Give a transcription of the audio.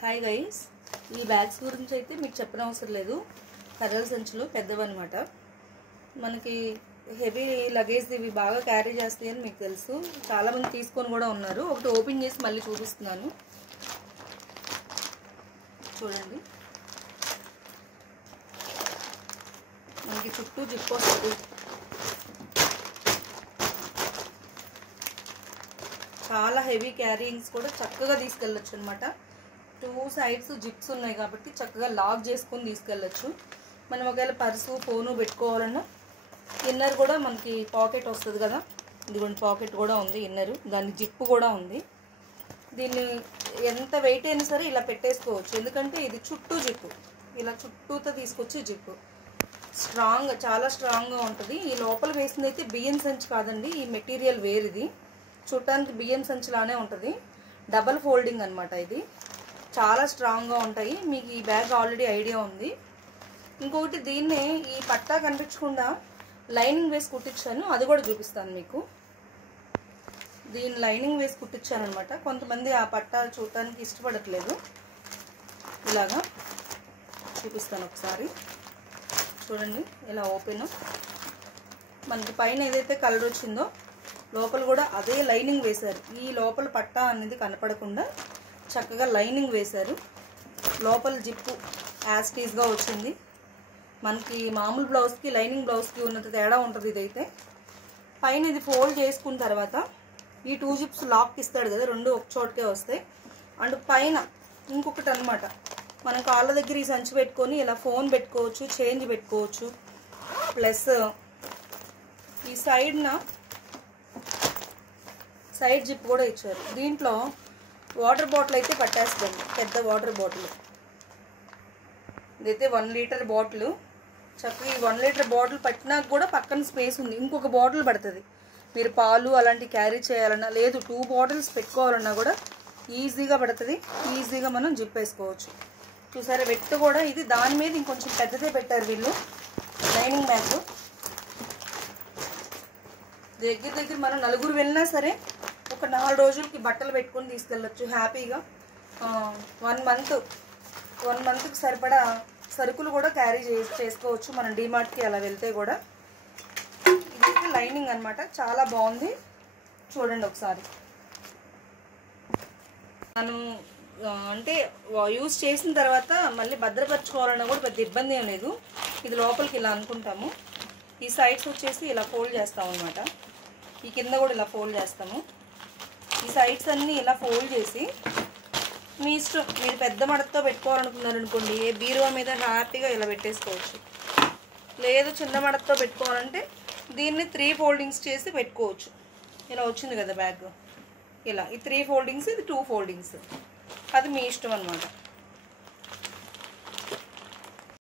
Hi guys, ఈ bags గురించి అయితే మీకు చెప్పనవసరం లేదు. కర్రల సంచులు పెద్దవన్నమాట. మనకి హెవీ లగేజ్ ఇవి బాగా క్యారీ చేస్తాయని మీకు తెలుసు. చాలామంది తీసుకొని కూడా ఉన్నారు. ఒకటి ఓపెన్ చేసి మళ్ళీ చూపిస్తున్నాను చూడండి. మనకి చుట్టూ జిప్ వస్తుంది. చాలా హెవీ క్యారీయింగ్స్ కూడా చక్కగా తీసుకెళ్ళచ్చు అనమాట. 2 సైడ్స్ జిప్స్ ఉన్నాయి కాబట్టి చక్కగా లాక్ చేసుకొని తీసుకెళ్ళచ్చు. మనం ఒకవేళ పర్సు ఫోను పెట్టుకోవాలన్నా ఇన్నర్ కూడా మనకి పాకెట్ వస్తుంది కదా. ఇదిగోండి, పాకెట్ కూడా ఉంది ఇన్నర్, దాని జిప్ కూడా ఉంది. దీన్ని ఎంత వెయిట్ అయినా సరే ఇలా పెట్టేసుకోవచ్చు, ఎందుకంటే ఇది చుట్టూ జిప్పు, ఇలా చుట్టూతో తీసుకొచ్చి జిప్పు స్ట్రాంగ్, చాలా స్ట్రాంగ్గా ఉంటుంది. ఈ లోపల వేసింది అయితే బియ్యం సంచి కాదండి, ఈ మెటీరియల్ వేరిది. చూడటానికి బియ్యం సంచిలానే ఉంటుంది. డబల్ ఫోల్డింగ్ అనమాట. ఇది చాలా స్ట్రాంగ్గా ఉంటాయి. మీకు ఈ బ్యాగ్ ఆల్రెడీ ఐడియా ఉంది. ఇంకొకటి, దీన్నే ఈ పట్టా కనిపించకుండా లైనింగ్ వేసి కుట్టించాను, అది కూడా చూపిస్తాను మీకు. దీని లైనింగ్ వేసి కుట్టించాను అనమాట. కొంతమంది ఆ పట్టా చూడటానికి ఇష్టపడట్లేదు. ఇలాగా చూపిస్తాను ఒకసారి చూడండి. ఇలా ఓపెన్, మనకి పైన ఏదైతే కలర్ వచ్చిందో లోపల కూడా అదే లైనింగ్ వేశారు. ఈ లోపల పట్టా అనేది కనపడకుండా చక్కగా లైనింగ్ వేశారు. లోపల జిప్పు యాస్టీస్గా వచ్చింది. మనకి మామూలు బ్లౌజ్కి లైనింగ్ బ్లౌజ్కి ఉన్నంత తేడా ఉంటుంది. ఇదైతే పైన ఇది ఫోల్డ్ చేసుకున్న తర్వాత ఈ 2 జిప్స్ లాక్ ఇస్తాడు కదా, 2 ఒక చోటకే వస్తాయి. అండ్ పైన ఇంకొకటి అనమాట, మనం కాళ్ళ దగ్గర ఈ సంచి పెట్టుకొని ఇలా ఫోన్ పెట్టుకోవచ్చు, చేంజ్ పెట్టుకోవచ్చు. ప్లస్ ఈ సైడ్ జిప్ కూడా ఇచ్చారు. దీంట్లో వాటర్ బాటిల్ అయితే పట్టేస్తుంది, పెద్ద వాటర్ బాటిల్. ఇదైతే 1 లీటర్ బాటిల్. చక్కగా ఈ 1 లీటర్ బాటిల్ పట్టినాక కూడా పక్కన స్పేస్ ఉంది, ఇంకొక బాటిల్ పడుతుంది. మీరు పాలు అలాంటివి క్యారీ చేయాలన్నా, లేదు 2 బాటిల్స్ పెట్టుకోవాలన్నా కూడా ఈజీగా పడుతుంది. ఈజీగా మనం జిప్ వేసుకోవచ్చు. చూసారా, వెట్టు కూడా ఇది దాని మీద ఇంకొంచెం పెద్దదే పెట్టారు వీళ్ళు. లైనింగ్ బ్యాగ్ దగ్గర మనం 4 వెళ్ళినా సరే ఒక 4 రోజులకి బట్టలు పెట్టుకొని తీసుకెళ్ళచ్చు హ్యాపీగా. 1 మంత్కి సరిపడా సరుకులు కూడా క్యారీ చేసుకోవచ్చు మనం డీమార్ట్కి అలా వెళ్తే కూడా. ఇది లైనింగ్ అనమాట, చాలా బాగుంది. చూడండి ఒకసారి. మనం అంటే యూజ్ చేసిన తర్వాత మళ్ళీ భద్రపరచుకోవాలన్నా కూడా పెద్ద ఇబ్బంది ఏం లేదు. ఇది లోపలికి ఇలా అనుకుంటాము. ఈ సైడ్స్ వచ్చేసి ఇలా ఫోల్డ్ చేస్తాము అనమాట. ఈ కింద కూడా ఇలా ఫోల్డ్ చేస్తాము. ఈ సైడ్స్ అన్నీ ఇలా ఫోల్డ్ చేసి మీ ఇష్టం, మీరు పెద్ద మడతతో పెట్టుకోవాలనుకున్నారనుకోండి, ఏ బీరువా మీద హ్యాపీగా ఇలా పెట్టేసుకోవచ్చు. లేదు చిన్న మడతతో పెట్టుకోవాలంటే దీన్ని 3 ఫోల్డింగ్స్ చేసి పెట్టుకోవచ్చు. ఇలా వచ్చింది కదా బ్యాగ్, ఇలా ఈ 3 ఫోల్డింగ్స్, ఇది 2 ఫోల్డింగ్స్, అది మీ ఇష్టం అనమాట.